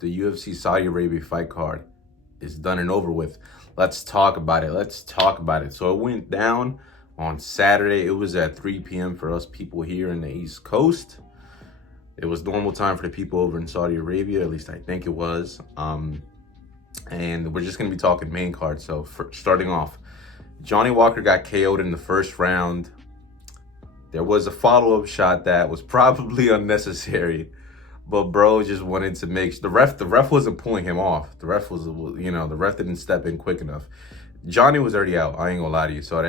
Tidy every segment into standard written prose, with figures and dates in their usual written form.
the UFC Saudi Arabia fight card is done and over with. Let's talk about it. Let's talk about it. So it went down on Saturday. It was at 3 p.m. for us people here in the East Coast. It was normal time for the people over in Saudi Arabia, at least I think it was. And we're just going to be talking main card. So starting off, Johnny Walker got KO'd in the first round. There was a follow-up shot that was probably unnecessary, but bro just wanted to make the ref wasn't pulling him off. The ref the ref didn't step in quick enough. Johnny was already out. I ain't gonna lie to you. So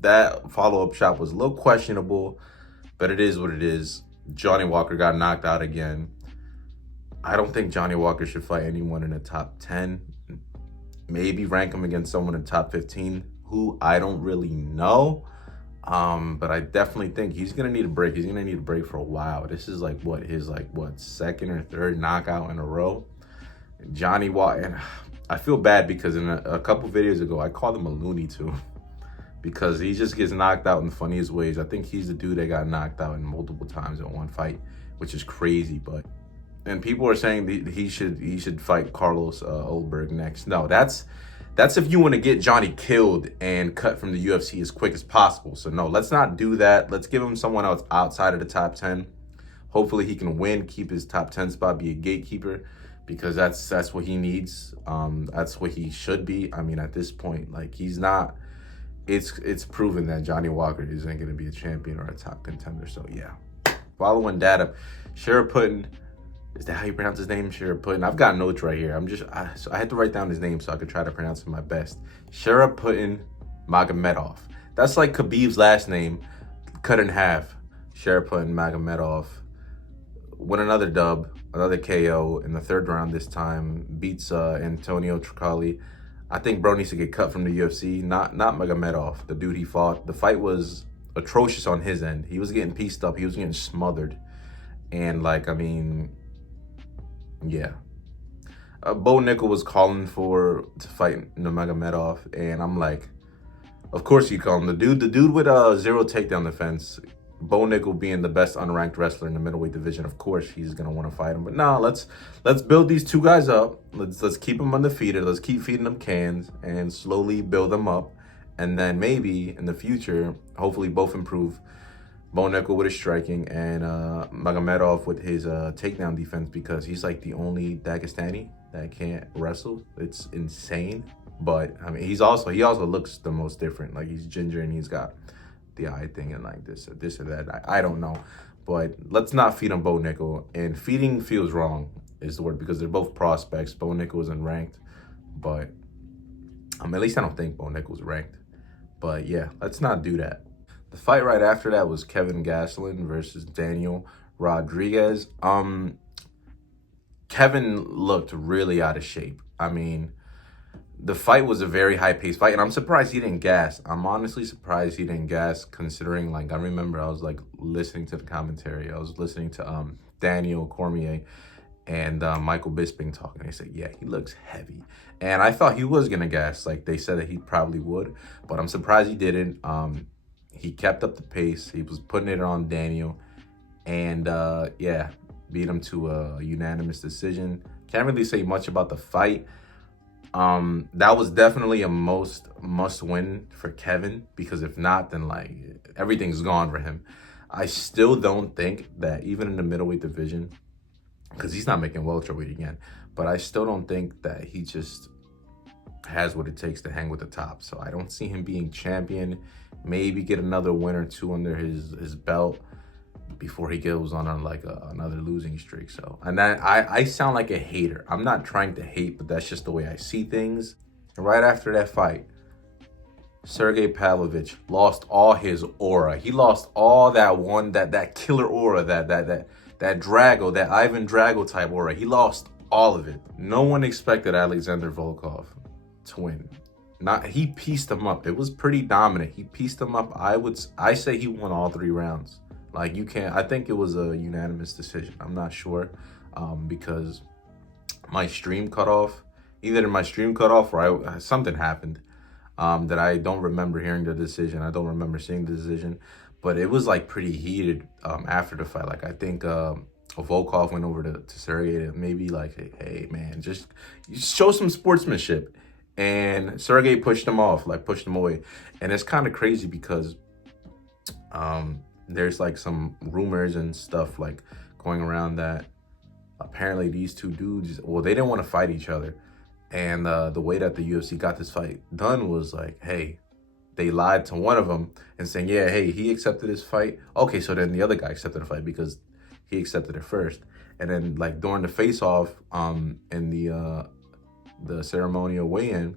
that follow-up shot was a little questionable, but it is what it is. Johnny Walker got knocked out again. I don't think Johnny Walker should fight anyone in the top 10. Maybe rank him against someone in the top 15 who I don't really know. But I definitely think he's gonna need a break. He's gonna need a break for a while. This is his second or third knockout in a row. Johnny Walker, and I feel bad because in a couple videos ago I called him a Looney Tune because he just gets knocked out in the funniest ways. I think he's the dude that got knocked out in multiple times in one fight, which is crazy. And people are saying that he should fight Carlos Ulberg next. No, that's if you want to get Johnny killed and cut from the UFC as quick as possible. So no, let's not do that. Let's give him someone else outside of the top 10. Hopefully he can win, keep his top 10 spot, be a gatekeeper, because that's what he needs. That's what he should be. I mean, at this point, like, he's not. It's proven that Johnny Walker isn't going to be a champion or a top contender. So yeah. Following that up, Sharaputtin. Is that how you pronounce his name? Sharaputtin. I've got notes right here. So I had to write down his name so I could try to pronounce it my best. Sharaputtin Magomedov. That's like Khabib's last name, cut in half. Sharaputtin Magomedov. Win another dub, another KO in the third round this time. Beats Antonio Tricali. I think bro needs to get cut from the UFC. Not Magomedov, the dude he fought. The fight was atrocious on his end. He was getting pieced up. He was getting smothered. And yeah. Bo Nickel was calling to fight Nurmagomedov, and I'm like, of course you call him. The dude with zero takedown defense. Bo Nickel being the best unranked wrestler in the middleweight division, of course he's gonna want to fight him. But no, let's build these two guys up. Let's keep them undefeated. Let's keep feeding them cans and slowly build them up, and then maybe in the future, hopefully both improve. Bo Nickel with his striking and Magomedov with his takedown defense, because he's like the only Dagestani that can't wrestle. It's insane. But I mean, he also looks the most different. Like, he's ginger and he's got the eye thing and like this or that. I don't know. But let's not feed him Bo Nickel. And feeding feels wrong is the word, because they're both prospects. Bo Nickel isn't ranked, but at least I don't think Bo Nickel's ranked. But yeah, let's not do that. The fight right after that was Kevin Gastelum versus Daniel Rodriguez. Kevin looked really out of shape. I mean, the fight was a very high-paced fight, and I'm surprised he didn't gas. I'm honestly surprised he didn't gas, considering, like, I remember I was, like, listening to the commentary. I was listening to Daniel Cormier and Michael Bisping talking. They said, yeah, he looks heavy. And I thought he was going to gas. Like, they said that he probably would, but I'm surprised he didn't. He kept up the pace. He was putting it on Daniel. And, yeah, beat him to a unanimous decision. Can't really say much about the fight. That was definitely a must win for Kevin, because if not, then, like, everything's gone for him. I still don't think that even in the middleweight division, because he's not making welterweight again, but I still don't think that he just has what it takes to hang with the top. So I don't see him being champion. Maybe get another win or two under his belt before he goes on like another losing streak. So, and that I sound like a hater. I'm not trying to hate, but that's just the way I see things. And right after that fight, Sergei Pavlovich lost all his aura. He lost all that killer aura, that Drago, that Ivan Drago type aura. He lost all of it. No one expected Alexander Volkov to win. He pieced him up. It was pretty dominant. He pieced him up. I say he won all 3 rounds. Like, you can't. I think it was a unanimous decision. I'm not sure, because my stream cut off. Either my stream cut off or something happened that I don't remember hearing the decision. I don't remember seeing the decision, but it was like pretty heated after the fight. Like, I think Volkov went over to Sergey to maybe like, hey man, just show some sportsmanship. And Sergey pushed him off, like pushed him away. And it's kind of crazy because there's like some rumors and stuff like going around that apparently these two dudes, well, they didn't want to fight each other. And the way that the UFC got this fight done was like, hey, they lied to one of them and saying, yeah, hey, he accepted his fight. Okay, so then the other guy accepted the fight because he accepted it first. And then like during the face-off in the ceremonial weigh-in,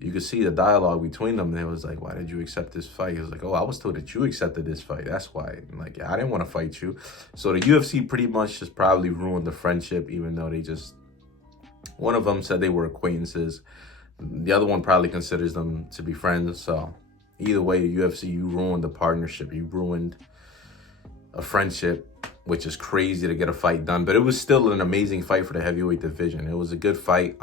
you could see the dialogue between them. And it was like, why did you accept this fight? He was like, oh, I was told that you accepted this fight. That's why. And like, yeah, I didn't want to fight you. So the UFC pretty much just probably ruined the friendship, even though they just, one of them said they were acquaintances. The other one probably considers them to be friends. So either way, the UFC, you ruined the partnership. You ruined a friendship, which is crazy to get a fight done. But it was still an amazing fight for the heavyweight division. It was a good fight.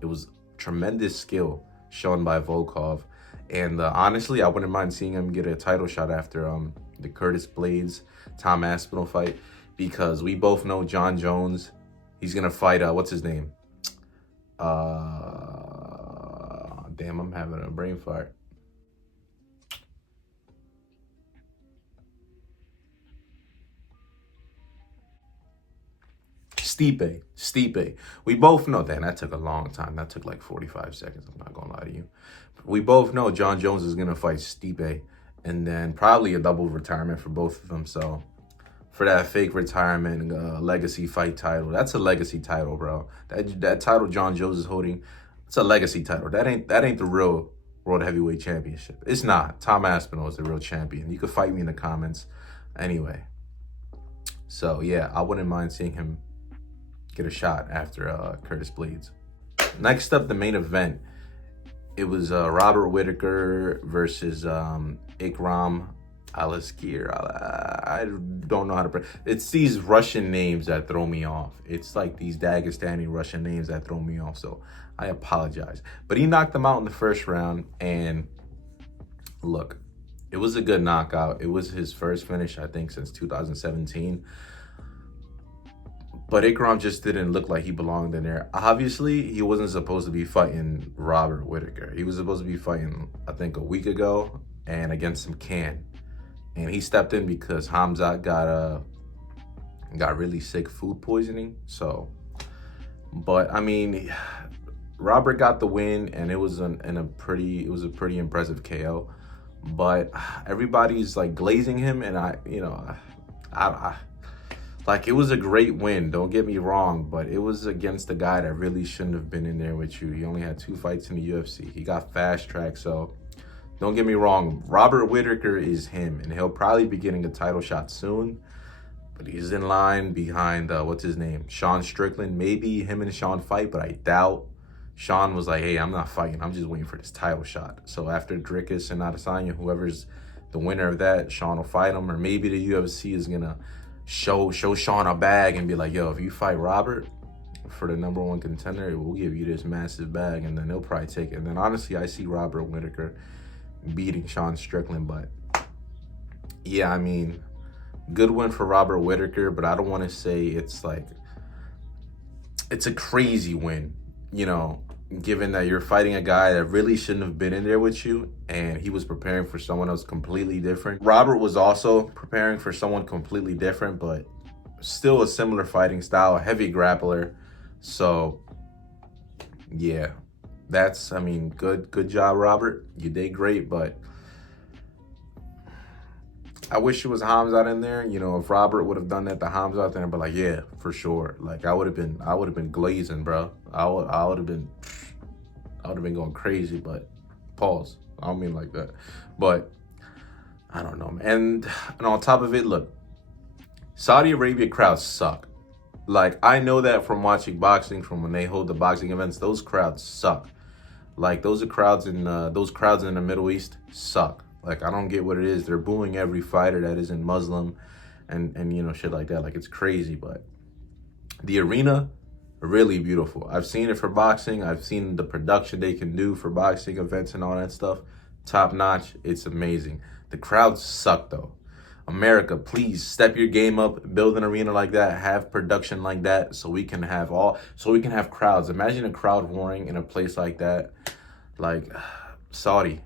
It was tremendous skill shown by Volkov. And honestly, I wouldn't mind seeing him get a title shot after the Curtis Blades, Tom Aspinall fight. Because we both know John Jones, he's going to fight, what's his name? Damn, I'm having a brain fart. Stipe. We both know that. That took a long time. That took like 45 seconds. I'm not going to lie to you. We both know John Jones is going to fight Stipe. And then probably a double retirement for both of them. So for that fake retirement legacy fight title, that's a legacy title, bro. That title John Jones is holding, it's a legacy title. That ain't the real World Heavyweight Championship. It's not. Tom Aspinall is the real champion. You could fight me in the comments. Anyway. So yeah, I wouldn't mind seeing him get a shot after Curtis Blades. Next up, the main event. It was Robert Whittaker versus Ikram Aliskir. I don't know how to. It's these Russian names that throw me off. It's like these Dagestani Russian names that throw me off. So I apologize. But he knocked him out in the first round. And look, it was a good knockout. It was his first finish, I think, since 2017. But Ikram just didn't look like he belonged in there. Obviously, he wasn't supposed to be fighting Robert Whittaker. He was supposed to be fighting, I think, a week ago and against some Can. And he stepped in because Hamzat got really sick food poisoning. So, but I mean, Robert got the win, and it was a pretty impressive KO. But everybody's like glazing him, and I like, it was a great win, don't get me wrong, but it was against a guy that really shouldn't have been in there with you. He only had 2 fights in the UFC. He got fast tracked, so don't get me wrong. Robert Whittaker is him, and he'll probably be getting a title shot soon. But he's in line behind, what's his name? Sean Strickland. Maybe him and Sean fight, but I doubt. Sean was like, hey, I'm not fighting. I'm just waiting for this title shot. So after Dricus and Adesanya, whoever's the winner of that, Sean will fight him. Or maybe the UFC is going to show Sean a bag and be like, yo, if you fight Robert for the #1 contender, we'll give you this massive bag, and then they'll probably take it. And then honestly, I see Robert Whittaker beating Sean Strickland. But yeah, I mean, good win for Robert Whittaker, but I don't want to say it's like it's a crazy win, you know, given that you're fighting a guy that really shouldn't have been in there with you, and he was preparing for someone else completely different. Robert was also preparing for someone completely different, but still a similar fighting style, a heavy grappler. So yeah, that's, I mean, good job, Robert. You did great, but I wish it was Hamzat in there. You know, if Robert would have done that to Hamzat, then I'd be like, yeah, for sure. Like, I would have been glazing, bro. I would have been going crazy. But pause. I don't mean like that. But I don't know, man. And on top of it, look, Saudi Arabia crowds suck. Like, I know that from watching boxing, from when they hold the boxing events, those crowds suck. Like, those crowds in the Middle East suck. Like, I don't get what it is. They're booing every fighter that isn't Muslim and you know, shit like that. Like, it's crazy. But the arena, really beautiful. I've seen it for boxing. I've seen the production they can do for boxing events and all that stuff. Top notch. It's amazing. The crowds suck, though. America, please step your game up, build an arena like that, have production like that, so we can have crowds. Imagine a crowd roaring in a place like that. Like, Saudi,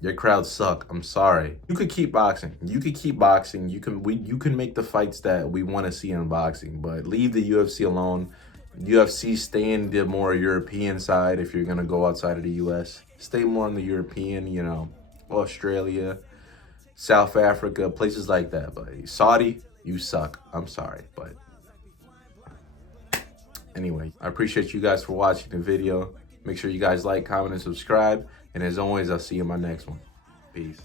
your crowds suck. I'm sorry. You could keep boxing. You could keep boxing. You can make the fights that we want to see in boxing, but leave the UFC alone. UFC, stay in the more European side if you're gonna go outside of the US. Stay more on the European, you know, Australia, South Africa, places like that. But Saudi, you suck. I'm sorry, but anyway, I appreciate you guys for watching the video. Make sure you guys like, comment, and subscribe. And as always, I'll see you in my next one. Peace.